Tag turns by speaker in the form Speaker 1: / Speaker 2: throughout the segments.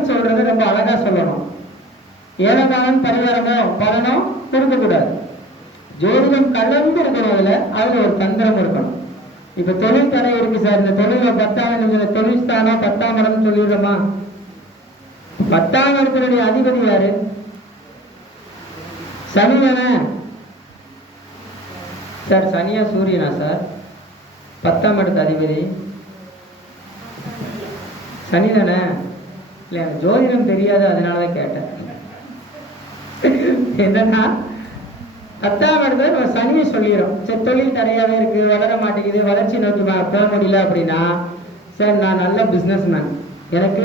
Speaker 1: பலன் சொல்றது ரொம்ப அழகா சொல்லணும். ஏனதான் பரிகாரமோ பலனோ இருக்கக்கூடாது ஜோதிடம் கலந்து இருக்கிறதுல அதுல ஒரு தந்திரம் இருக்கணும். இப்ப தொழில் தடை இருக்கு சார். இந்த தொழில பத்தாம் தொழில் ஸ்தானா பத்தாம் இடம் சொல்லிடுறோமா பத்தாம் இடத்தினுடைய அதிபதி யாரு? சனி தானே? சார் சனியா சூரியனா சார்? பத்தாம் இடத்து அதிபதி? சனி தானே? இல்லை எனக்கு ஜோதிடம் தெரியாது அதனால தான் கேட்டேன். என்னன்னா பத்தாம் இடத்துல நம்ம சனியை சொல்லிடுறோம் சரி தொழில் நிறையாவே இருக்கு வளர மாட்டேங்குது வளர்ச்சி நோக்கி போக முடியல அப்படின்னா சார் நான் நல்ல பிஸ்னஸ் மேன் எனக்கு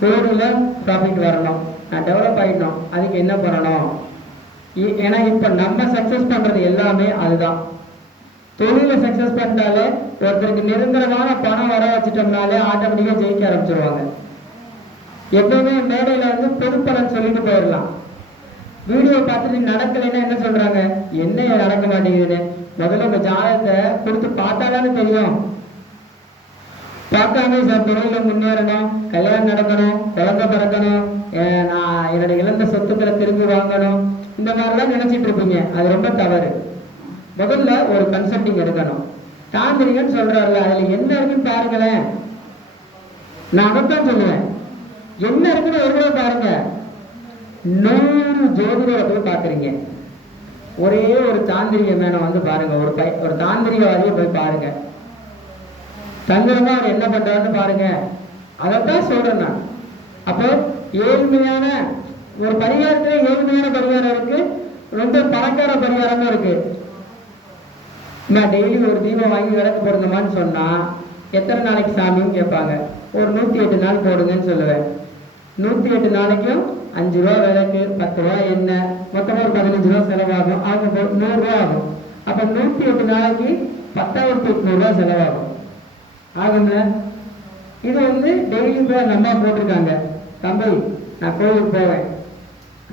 Speaker 1: கோடியில் ப்ராஃபிட் வரணும். நான் டெவலப் ஆகிடணும் அதுக்கு என்ன பண்ணணும்? ஏன்னா இப்போ நம்ம சக்ஸஸ் பண்ணுறது எல்லாமே அதுதான். தொழிலை சக்ஸஸ் பண்ணிட்டாலே ஒருத்தருக்கு நிரந்தரமான பணம் வர வச்சுட்டோம்னாலே ஆட்டோமேட்டிக்காக ஜெயிக்க ஆரம்பிச்சிருவாங்க. எப்பவுமே மேடையில வந்து பொதுப்பலன் சொல்லிட்டு போயிடலாம். வீடியோ பார்த்துட்டு நடக்கலைன்னா என்ன சொல்றாங்க? என்ன நடக்க மாட்டேங்குதுன்னு. முதல்ல உங்க ஜாதகத்தை கொடுத்து பார்த்தாதானே தெரியும். பார்க்காம சார் துறையில முன்னேறணும் கல்யாணம் நடக்கணும் குழந்தை பிறக்கணும் நான் என்னுடைய இழந்த சொத்துக்களை திரும்பி வாங்கணும். இந்த மாதிரிலாம் நினைச்சிட்டு இருப்பீங்க. அது ரொம்ப தவறு. முதல்ல ஒரு கன்சல்டிங் எடுக்கணும். தாந்திரிகன்னு சொல்றாருல அதுல என்ன இருக்குன்னு பாருங்களேன். நான் அதைத்தான் சொல்லுவேன். என்ன இருக்குன்னு ஒரு பாருங்க. நூறு ஜோதிடரை போய் பாக்குறீங்க ஒரே ஒரு தாந்திரிக மேனம் வந்து பாருங்க. ஒரு பை ஒரு தாந்திரிகவாதியை போய் பாருங்க. தந்திரமா அவர் என்ன பண்றாருன்னு பாருங்க. அதைத்தான் சொல்றேன் நான். அப்போ ஏழ்மையான ஒரு பரிகாரத்துல ஏழ்மையான பரிகாரம் இருக்கு. ரொம்ப பணக்கார பரிகாரமும் இருக்கு. நான் டெய்லி ஒரு தீபம் வாங்கி விளக்கு போடுங்கம்மான்னு சொன்னா எத்தனை நாளைக்கு சாமின்னு கேட்பாங்க. ஒரு நூத்தி எட்டு நாள் போடுங்கன்னு சொல்லுவேன். நூத்தி எட்டு நாளைக்கும் அஞ்சு ரூபா விலைக்கு பத்து ரூபா எண்ணெய். மொத்தமாக ஒரு பதினஞ்சு ரூபா செலவாகும். ஆக நூறுரூவா ஆகும். அப்ப நூத்தி எட்டு நாளைக்கு பத்தாயிரத்தி எட்நூறு செலவாகும். ஆகுங்க இது வந்து டெய்லியும் போய் அந்த அம்மா போட்டிருக்காங்க. தம்பி நான் கோவிலுக்கு போவேன்.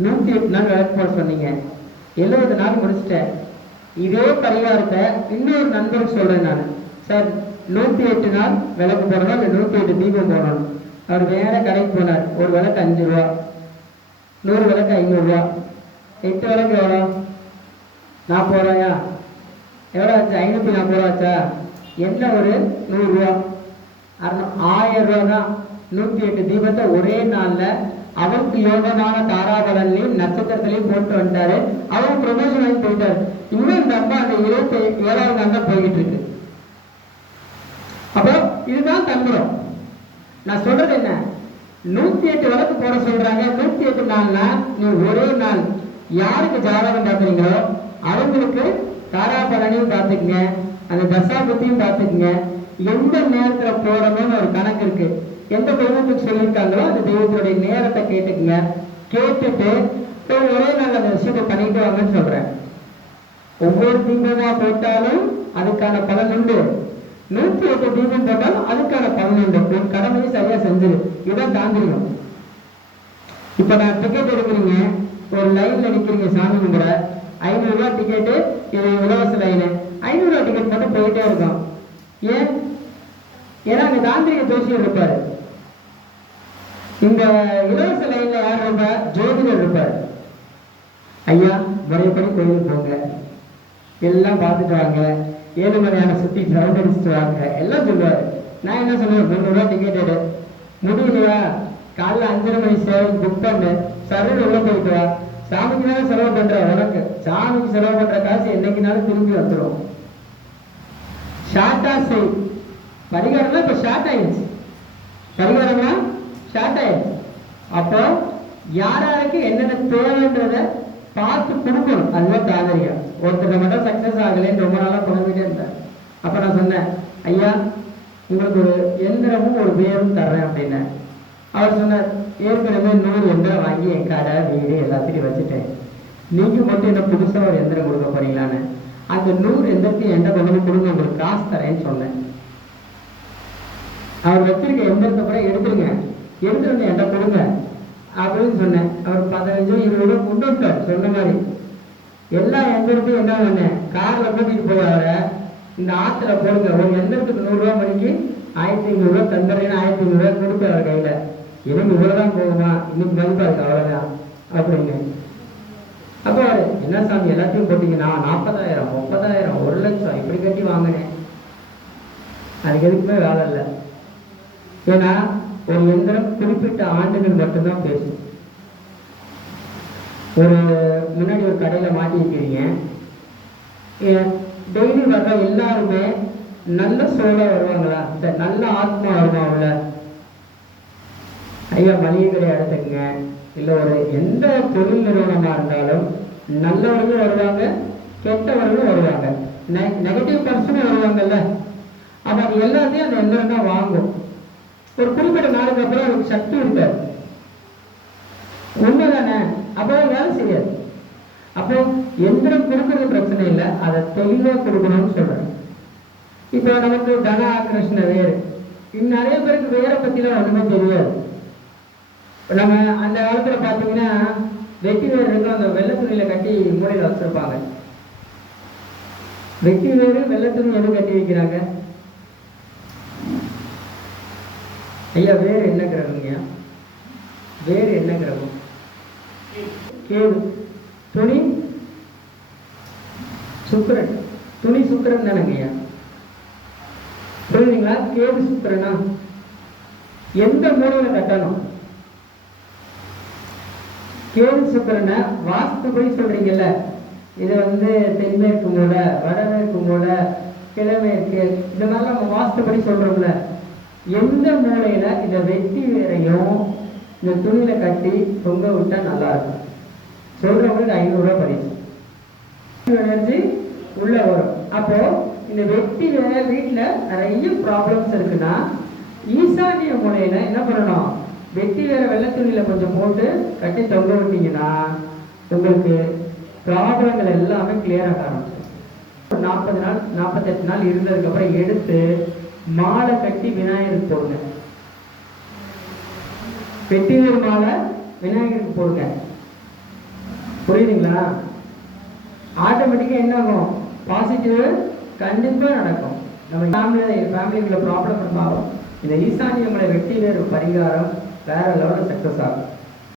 Speaker 1: நூத்தி எட்டு நாள் விளக்கு போட சொன்னீங்க. எழுபது நாள் முடிச்சிட்டேன். இதே பரிகாரத்தை இன்னொரு நண்பருக்கு சொல்றேன் நான். சார் நூத்தி எட்டு நாள் விளக்கு போடணும் இல்லை நூத்தி எட்டு தீபம் போடணும்? அவர் வேற கடைக்கு போனார். ஒரு விளக்கு அஞ்சு ரூபா. நூறு விளக்கு ஐநூறுரூவா எட்டு விளக்கு எவ்வளோ? நாற்பது ரூபாயா? எவ்வளோ ஆச்சு? ஐநூற்றி நாற்பது ரூபா ஆச்சா? என்ன ஒரு நூறுரூவா அறுநூ ஆயிரம் ரூபா தான். நூற்றி எட்டு தீபத்தை ஒரே நாளில் அவருக்கு யோகமான தாராபலன்லையும் நட்சத்திரத்திலையும் போட்டு வந்துட்டாரு அவரும் ப்ரொமோஷன் ஆகி போயிட்டாரு. இன்னும் இந்த அம்மா அந்த இருபத்தி ஏழாவது நாள் தான் போய்கிட்டு இருக்கு. அப்போ இதுதான் தந்திரம். நான் சொல்றது என்ன? நூத்தி எட்டு வழக்கு போட சொல்றாங்க நூத்தி எட்டு நாள்னா நீ ஒரே நாள். யாருக்கு ஜாதகம் பார்க்குறீங்களோ அவங்களுக்கு தாராபலனையும் பார்த்துக்குங்க அந்த தசாபத்தியும் பார்த்துக்குங்க. எந்த நேரத்துல போடணும்னு ஒரு கணக்கு இருக்கு. எந்த தெய்வத்துக்கு சொல்லியிருக்காங்களோ அந்த தெய்வத்துடைய நேரத்தை கேட்டுக்குங்க. கேட்டுட்டு போய் ஒரே நாள் அந்த விஷயத்தை பண்ணிட்டு வாங்கன்னு சொல்றேன். ஒவ்வொரு திங்கமாக போட்டாலும் அதுக்கான பலன் உண்டு. நூத்தி எட்டு தீபம் போட்டாலும் அதுக்கான பதினெண்டு உண்டு. உன் சரியா செஞ்சிரு. இதான் தாந்திரிகம் இப்ப நான் டிக்கெட் எடுக்கிறீங்க. ஒரு லைன்ல நிக்கிறீங்க சாமி கும்பிட. ஐநூறு ரூபாய் டிக்கெட்டு இது இலவச லைனு ஐநூறு ரூபாய் டிக்கெட் மட்டும் போயிட்டே இருக்கும். ஏன்? ஏன்னா அங்க தாந்திரிக ஜோசியர் இருப்பாரு. இந்த இலவச லைன்ல யார் இருப்பா? ஜோதிடர் இருப்பார். ஐயா முறைப்படி கோயிலுக்கு போங்க. எல்லாம் பார்த்துட்டு வாங்க ஏழு மணியான சுத்தி அடிச்சுட்டு வாங்க. எல்லாம் சொல்லுவாரு. நான் என்ன சொல்லுவேன்? முந்நூறுவா டிக்கெட் எடு. முடியலையா காலைல அஞ்சரை மணி சேவை புக் பண்ணு. சரடு உள்ள போயிட்டு வா. சாமிக்கு தானே செலவு பண்ற உனக்கு. சாமிக்கு செலவு பண்ற காசு என்னைக்குனாலும் திரும்பி வந்துடும் ஷார்ட்டா செய். பரிகாரம்னா இப்ப ஷார்ட் ஆயிடுச்சு. பரிகாரம்னா ஷார்ட் ஆயிடுச்சு. அப்போ யார் யாருக்கு என்னென்ன தேவைன்றத பார்த்து கொடுக்கணும். அதுதான் தாந்திரிகம் ஒருத்தர் மட்டும் சக்சஸ் ஆகலைன்னு ரொம்ப நாளா புலம்பிட்டே இருந்தார் அப்போ நான் சொன்னேன் ஐயா உங்களுக்கு ஒரு எந்திரமும் ஒரு வேரும் தர்றேன் அப்படின்னேன். அவர் சொன்னார் ஏற்கனவே நூறு எந்திரம் வாங்கி என் கடை வீடு எல்லாத்தையும் வச்சுட்டேன். நீங்கள் மட்டும் என்ன புதுசா ஒரு எந்திரம் கொடுக்க போறீங்களான்னு? அந்த நூறு எந்திரத்தையும் என்கிட்ட கொண்டு கொடுங்க உங்களுக்கு காசு தரேன்னு சொன்னேன். அவர் வச்சிருக்க எந்திரத்தை கூட எடுத்துருங்க. எடுத்துருங்க என்கிட்ட கொடுங்க அப்படின்னு சொன்னேன். அவர் பதினஞ்சு இருபது ரூபா கொண்டு வந்துட்டார் சொன்ன மாதிரி. எல்லா எந்திரத்தையும் என்ன? பண்ணேன் கார்ல கூட்டிட்டு போய் அவரை இந்த ஆற்றுல போடுங்க. ஒரு எந்திரத்துக்கு நூறுரூவா மணிக்கு ஆயிரத்தி ஐநூறுரூவா தந்துடுறேன்னு ஆயிரத்தி ஐநூறுரூவா கொடுத்து அவர் கையில. எனக்கு இவ்வளவுதான் போகுமா? இன்னைக்கு மதிப்பா இருக்கு அவ்வளவுதான். அப்படின்னு. அப்போ என்ன சாமி எல்லாத்தையும் போட்டீங்கன்னா நாற்பதாயிரம் முப்பதாயிரம் ஒரு லட்சம் இப்படி கட்டி வாங்கினேன். அதுக்கு எதுக்குமே வேலை இல்லை. ஏன்னா ஒரு எந்திரம் குறிப்பிட்ட ஆண்டுகள் மட்டும்தான் பேசும். ஒரு முன்னாடி ஒரு கடையில் மாட்டி டெய்லி வர்ற எல்லாருமே நல்ல சோழ வருவாங்களா? சரி நல்ல ஆத்மா வருமா உள்ள? ஐயா மளிகை கடை எடுத்துக்கங்க இல்லை ஒரு எந்த தொழில் நிறுவனமாக இருந்தாலும் நல்லவர்களும் வருவாங்க கெட்டவர்களும் வருவாங்க. நெகட்டிவ் பர்சனும் வருவாங்கல்ல? அப்போ எல்லாத்தையும் அந்த எந்திரம் தான் வாங்கும். ஒரு குறிப்பிட்ட நாளுக்கு அப்புறம் அவருக்கு சக்தி இருக்காது. அப்போ வேலை செய்யாது. அப்போ எந்திரம் கொடுக்கறது பிரச்சனை இல்லை அதை தெளிவா கொடுக்கணும்னு சொல்றேன் இப்போ நமக்கு தன ஆக்கர்ஷண வேறு. இன்னும் நிறைய பேருக்கு வேரை பத்திலாம் ஒண்ணுமே தெரியாது. இப்ப நம்ம அந்த காலத்துல பாத்தீங்கன்னா வெட்டி வேறு இருக்கும் அந்த வெள்ளை துணியில கட்டி மூலையில வச்சிருப்பாங்க. வெட்டி வேறு வெள்ளை துணி கட்டி வைக்கிறாங்க? ஐயா வேறு என்ன கிரகங்க வேறு என்ன கிரகம் கேது துணி சுக்கரன். துணி சுக்கரன் தானங்கய்யா புரியுதுங்களா? கேது சுக்கரனா? எந்த மூலையில கட்டணும்? கேது வாஸ்து படி சொல்றீங்கல்ல? இது வந்து தென்மேற்கு மூலை வடமேற்கு மூலை கிழமேற்கு இந்த மாதிரிலாம் நம்ம வாஸ்துபடி சொல்றோம்ல. எந்த மூலையில இதை வெட்டி வேறையும் இந்த துணியில கட்டி தொங்க விட்டா நல்லா இருக்கும்? சொல்றவங்களுக்கு ஐநூறுரூவா பரிசு. எனர்ஜி உள்ள வரும். அப்போ இந்த வெட்டி வேற வீட்டில் நிறைய ப்ராப்ளம்ஸ் இருக்குன்னா ஈசானிய முறையில என்ன பண்ணணும்? வெட்டி வேற வெள்ளை துணியில கொஞ்சம் போட்டு கட்டி தொங்க விட்டீங்கன்னா உங்களுக்கு ப்ராப்ளங்கள் எல்லாமே கிளியர் ஆக ஆரம்பிச்சிடும். ஒரு நாற்பது நாள் நாற்பத்தெட்டு நாள் இருந்ததுக்கு அப்புறம் எடுத்து மாலை கட்டி விநாயகருக்கு போடுங்க. வெட்டிவேர் மாலை விநாயகருக்கு போடுங்க. புரியுதுங்களா? ஆட்டோமேட்டிக்காக என்ன ஆகும்? பாசிட்டிவ் கண்டிப்பாக நடக்கும். நம்ம ஃபேமிலியில் ஃபேமிலிக்குள்ள ப்ராப்ளம் இருந்தாலும் இந்த ஈசானியங்களை வெட்டி ஒரு பரிகாரம் வேற லெவலில் சக்ஸஸ் ஆகும்.